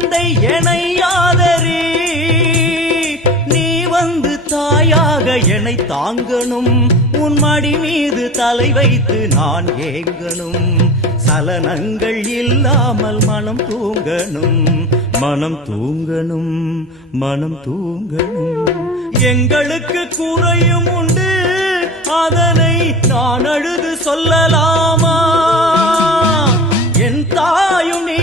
தந்தை எனை ஆதரி, நீ வந்து தாயாக என்னை தாங்கணும், உன் மடி மீது தலை வைத்து நான் ஏங்கணும். சலனங்கள் இல்லாமல் மனம் தூங்கணும், மனம் தூங்கணும், மனம் தூங்கணும். எங்களுக்கு குறையும் உண்டு, அதனை நான் அழுது சொல்லலாமா? என் தாயும் நீ